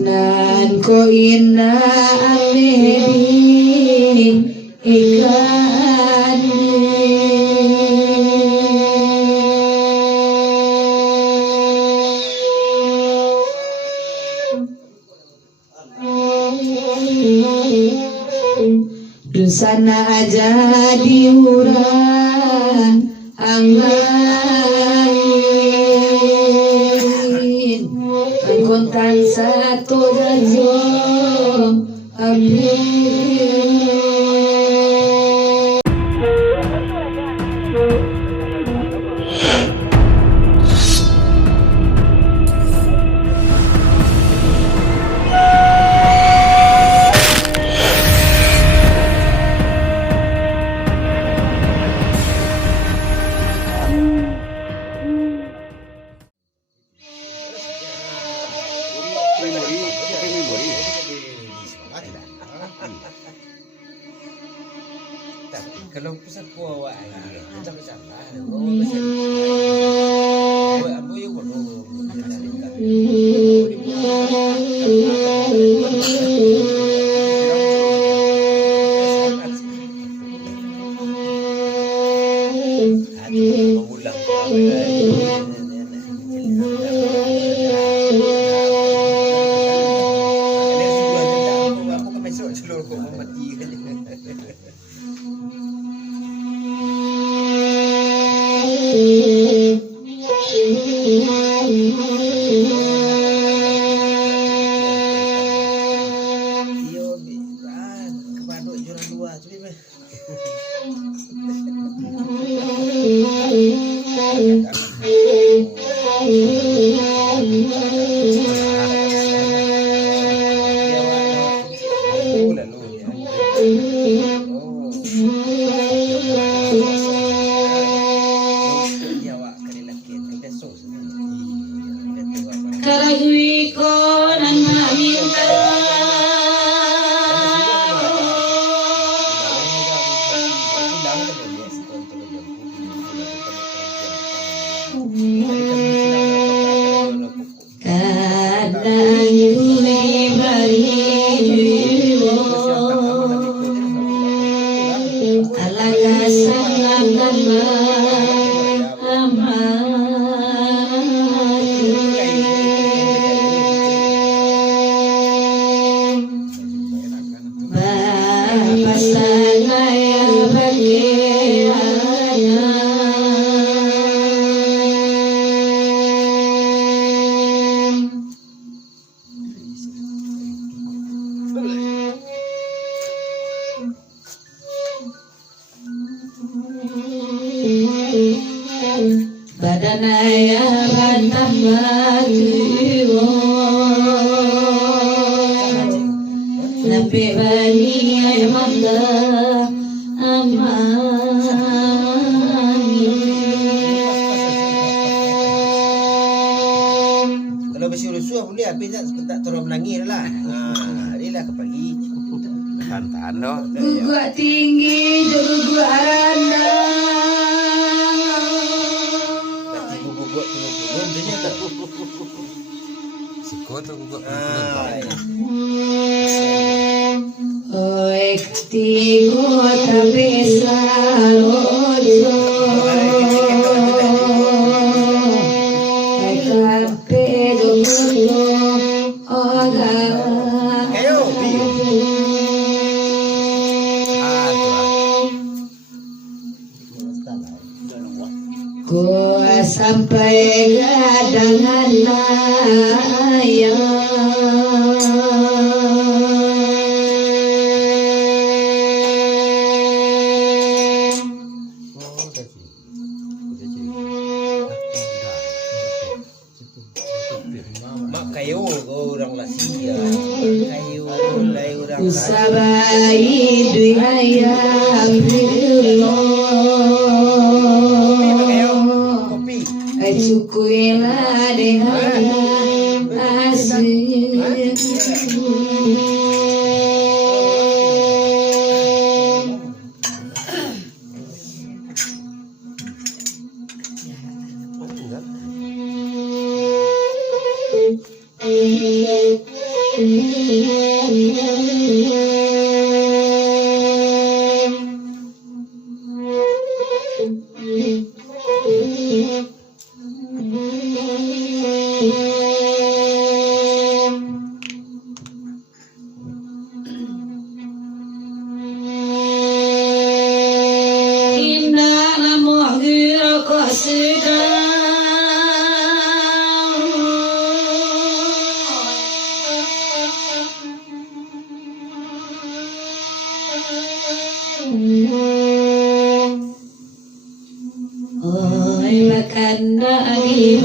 nan ko indah lebih ikan dusana aja diurang angin kontan satu dajo amin. Kalau pusat ku awak lagi, macam-macam lah. Abu yang bodoh. Karagui ko nang maminta kadang yuli bariwo alagasan lagama badanaya bantah batu nape bani ayamanda amani. Kalau besi rusuh boleh habis tak turun menangis lah. Dia lah ke pagi. Santan doh. Gua tinggi juga rendah. Buat belum dia tak. Siko tu buat. Oi katiku tak bisa rojo. Kape dulu oga. Ayo, bi. Ku sampai dengan layang mak kayu orang Lasia kayu lai orang usabai dui ayam cukuilah dengan asik. Indah namu gira kosidang Oi makan lagi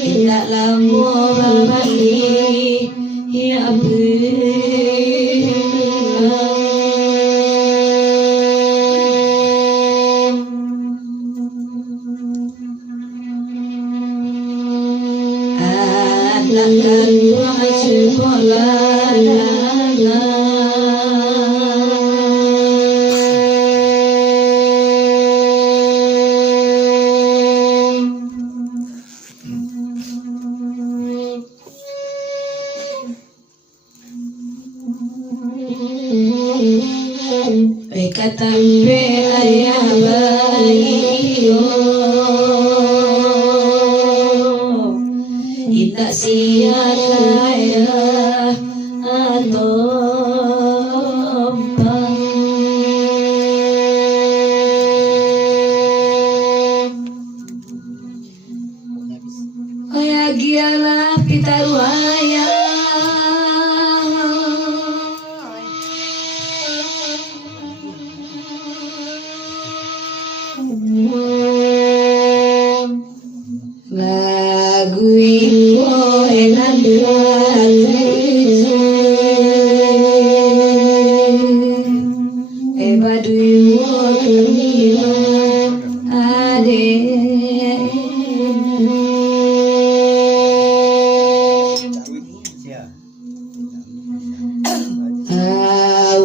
tidak lama berbagi ya Anak-anak sekolah Katambe ayah bayo Ita siya kaya atompa Oya giala pitaruaya Lagu iwo enak Ebadu iwo kemila ade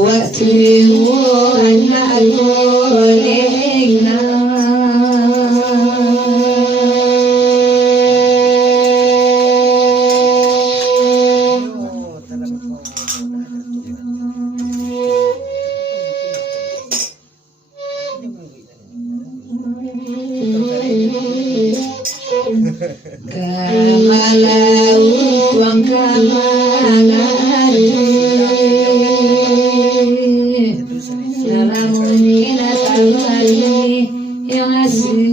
Waktu iwo anak gorengna Kamalau tuang kamangan Salamun ina tawali yang asli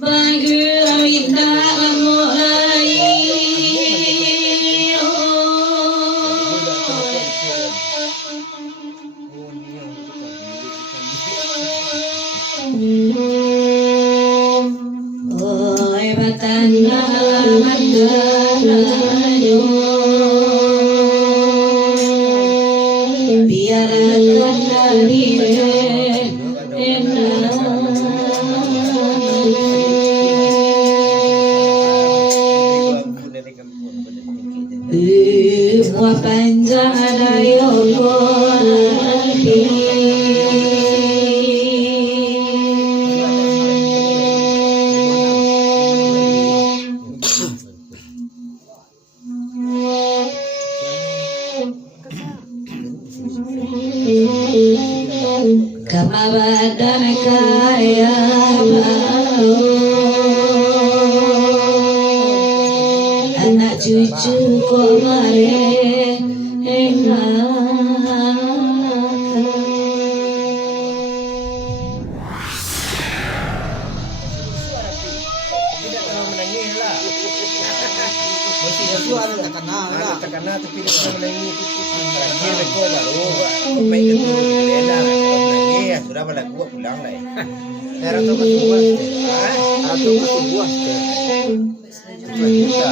Bagi awita mulai Oi batana mandalayo biar kendali enak Mua panjang ayo Kama badan kaya anak cucu kok mare Tidak terlalu menangis lah. Masih ada terkenal lah. Terkenal tapi tidak menangis. Terakhir rekor baru. Baik itu enak. Kalau menangis ya sudah pada gua pulang lah. Era tu masih buas. Atau masih buas. Juta.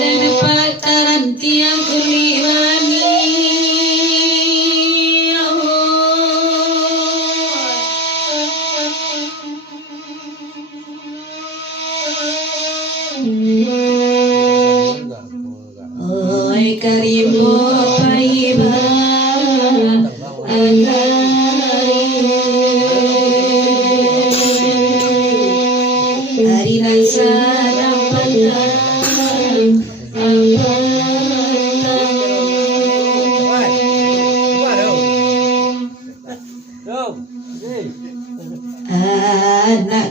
Dan pataran tiang kulimani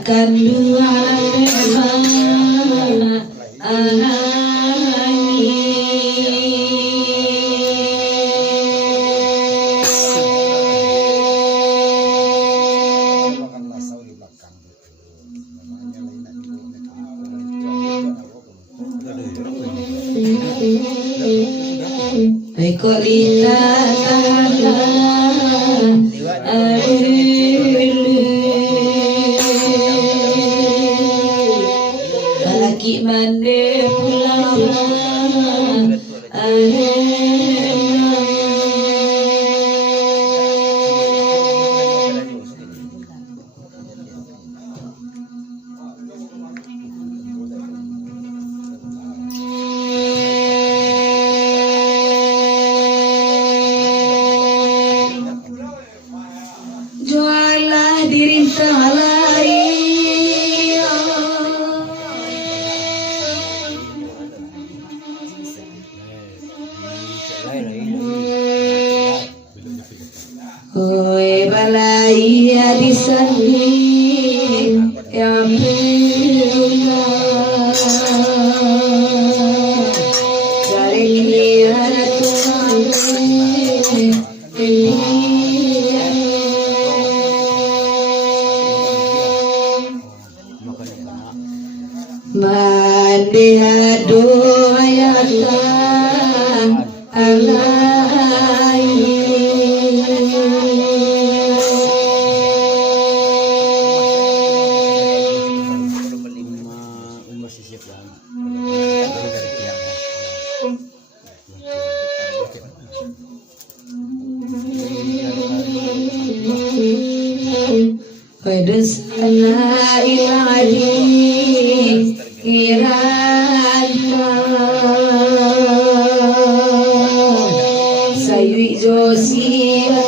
akan dua Kolita lagi mande pulang jualah diri salari Oi balai di sini yang dari lihat mandi adu ayatan alai Wedus ana iladi iranta sayui josia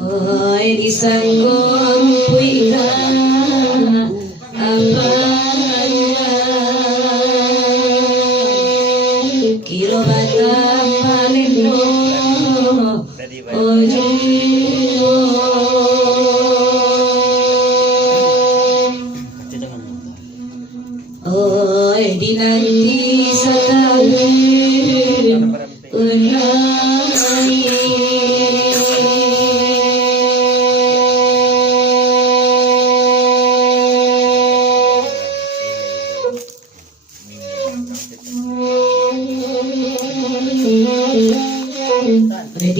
Oi disanggong puika apanya kilo batam palendo ojo oi dinanti setahun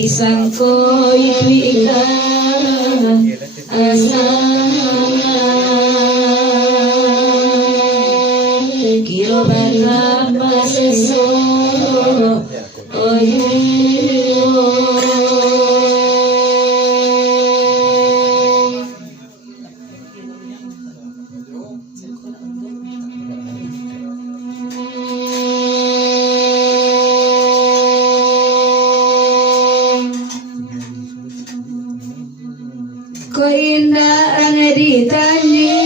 disangko itu ikan asal kilo batam maseso keindahan ditanya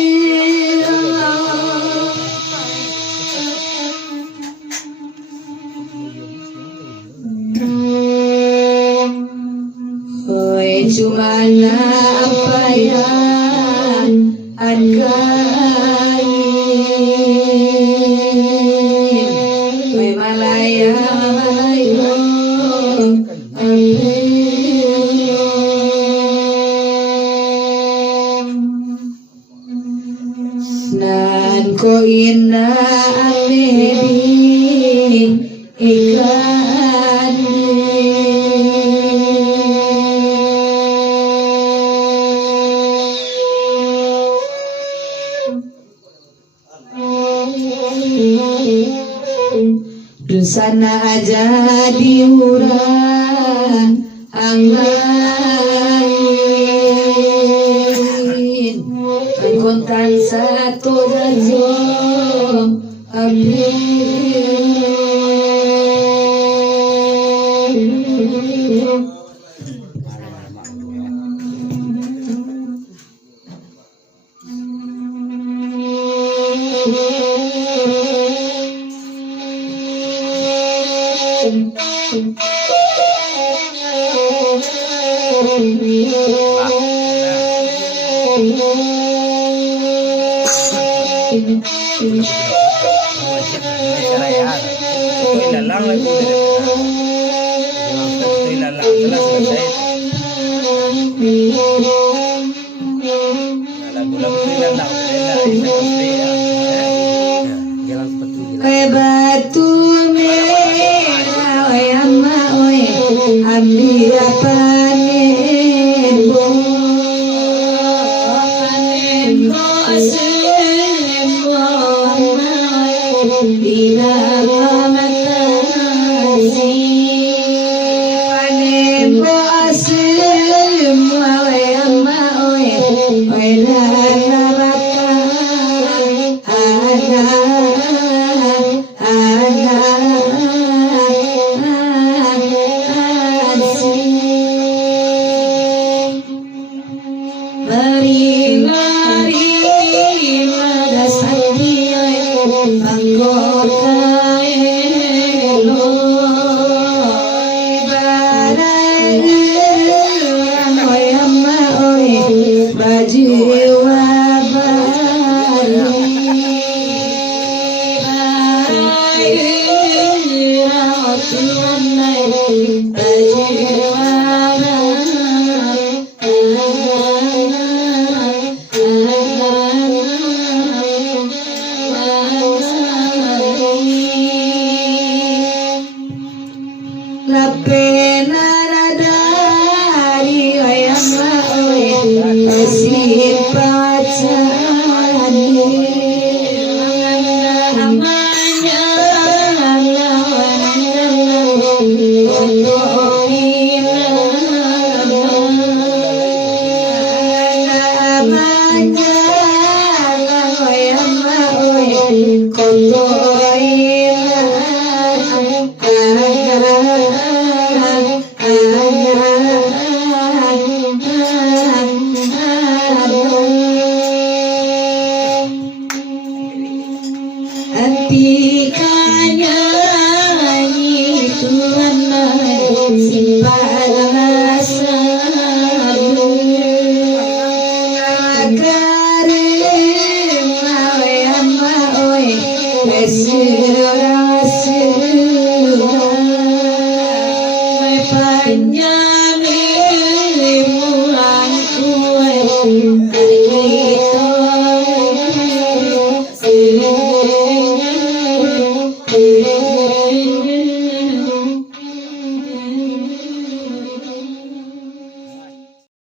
An ko ina amedi ikan Dusana aja diurang angin kontan satu dajo Ilalang lagi ilalang selesai. Lagu-lagu ilalang jalan seperti batu merah oi ama oi ambil panembo asembo bila pamatasi panembo asembo oi ama oi oi la La pena dari ayama kasih pacani amanya lawan untuk amanya ayama Hatikannya nyanyi Tuhan simpan rasa agar mau panjang limuan kue